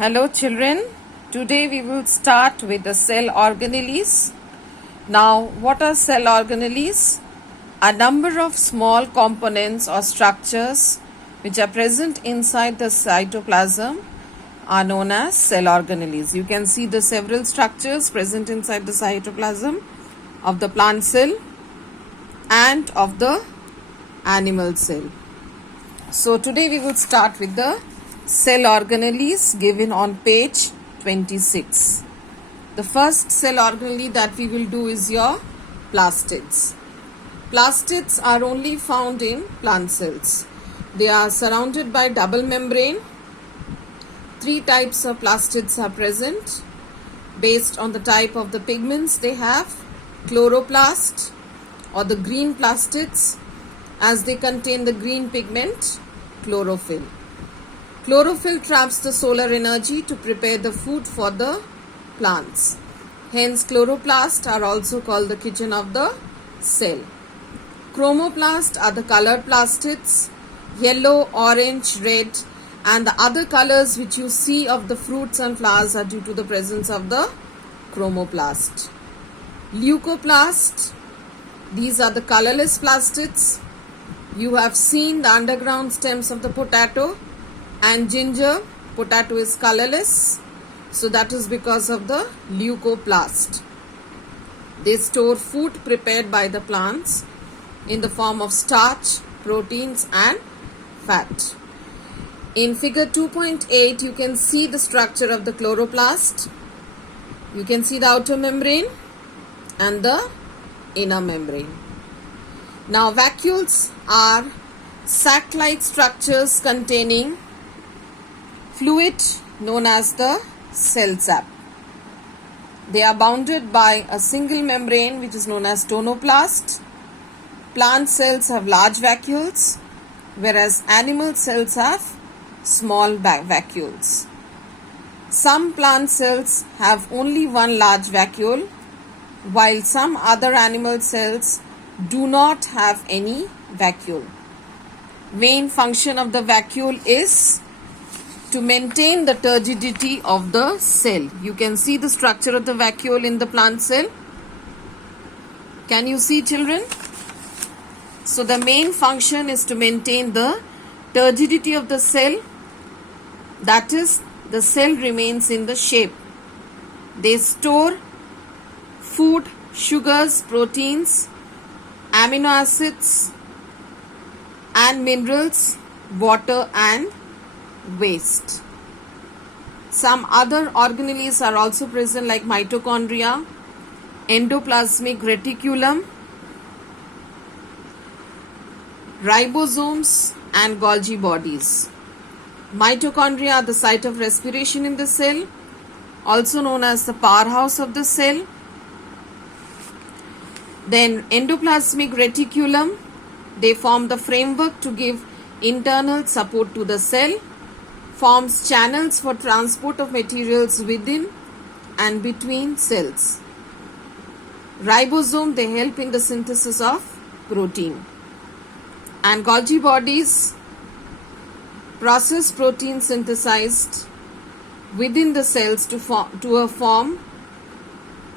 Hello children, today we will start with the cell organelles. Now what are cell organelles? A number of small components or structures which are present inside the cytoplasm are known as cell organelles. You can see the several structures present inside the cytoplasm of the plant cell and of the animal cell. So today we will start with the cell organelles given on page 26. The first cell organelle that we will do is your plastids. Plastids are only found in plant cells. They are surrounded by double membrane. Three types of plastids are present based on the type of the pigments they have. Chloroplast or the green plastids, as they contain the green pigment chlorophyll. Chlorophyll traps the solar energy to prepare the food for the plants. Hence, chloroplasts are also called the kitchen of the cell. Chromoplasts are the colored plastids, yellow, orange, red, and the other colors which you see of the fruits and flowers are due to the presence of the chromoplast. Leucoplast, these are the colorless plastids. You have seen the underground stems of the potato and ginger. Potato is colorless, so that is because of the leucoplast. They store food prepared by the plants in the form of starch, proteins and fat. In figure 2.8 you can see the structure of the chloroplast. You can see the outer membrane and the inner membrane. Now vacuoles are sac-like structures containing fluid known as the cell sap. They are bounded by a single membrane which is known as tonoplast. Plant cells have large vacuoles, whereas animal cells have small vacuoles. Some plant cells have only one large vacuole, while some other animal cells do not have any vacuole. Main function of the vacuole is to maintain the turgidity of the cell. You can see the structure of the vacuole in the plant cell. Can you see, children? So the main function is to maintain the turgidity of the cell. That is, the cell remains in the shape. They store food, sugars, proteins, amino acids and minerals, water and waste. Some other organelles are also present like mitochondria, endoplasmic reticulum, ribosomes and Golgi bodies. Mitochondria are the site of respiration in the cell, also known as the powerhouse of the cell. Then endoplasmic reticulum, they form the framework to give internal support to the cell, forms channels for transport of materials within and between cells. Ribosome, they help in the synthesis of protein. And Golgi bodies process protein synthesized within the cells to a form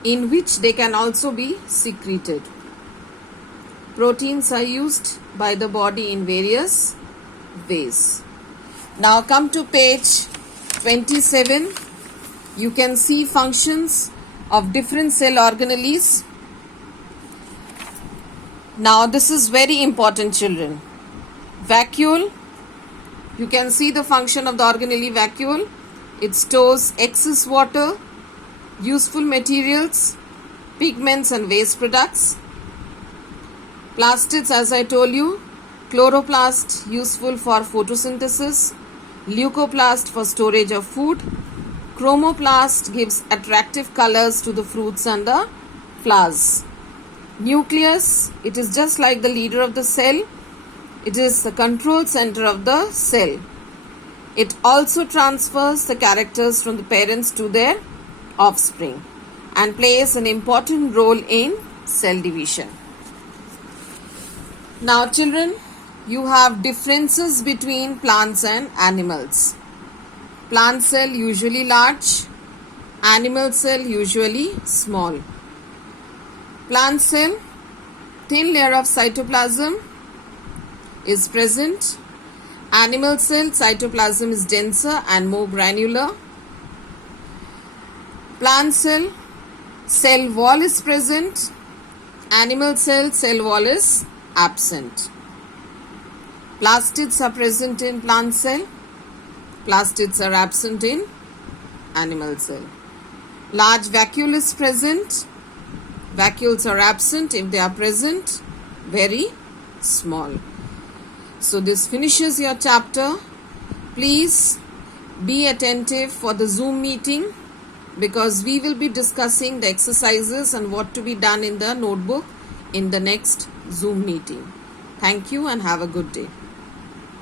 in which they can also be secreted. Proteins are used by the body in various ways. Now come to page 27. You can see functions of different cell organelles. Now this is very important, children. Vacuole. You can see the function of the organelle vacuole. It stores excess water, useful materials, pigments and waste products. Plastids, as I told you, chloroplast useful for photosynthesis, leucoplast for storage of food, chromoplast gives attractive colors to the fruits and the flowers. Nucleus, it is just like the leader of the cell. It is the control center of the cell. It also transfers the characters from the parents to their offspring and plays an important role in cell division. Now children, you have differences between plants and animals. Plant cell usually large, animal cell usually small. Plant cell, thin layer of cytoplasm is present. Animal cell cytoplasm is denser and more granular. Plant cell, cell wall is present. Animal cell wall is absent. Plastids are present in plant cell. Plastids are absent in animal cell. Large vacuole is present. Vacuoles are absent. If they are present, very small. So this finishes your chapter. Please be attentive for the Zoom meeting, because we will be discussing the exercises and what to be done in the notebook in the next Zoom meeting. Thank you and have a good day.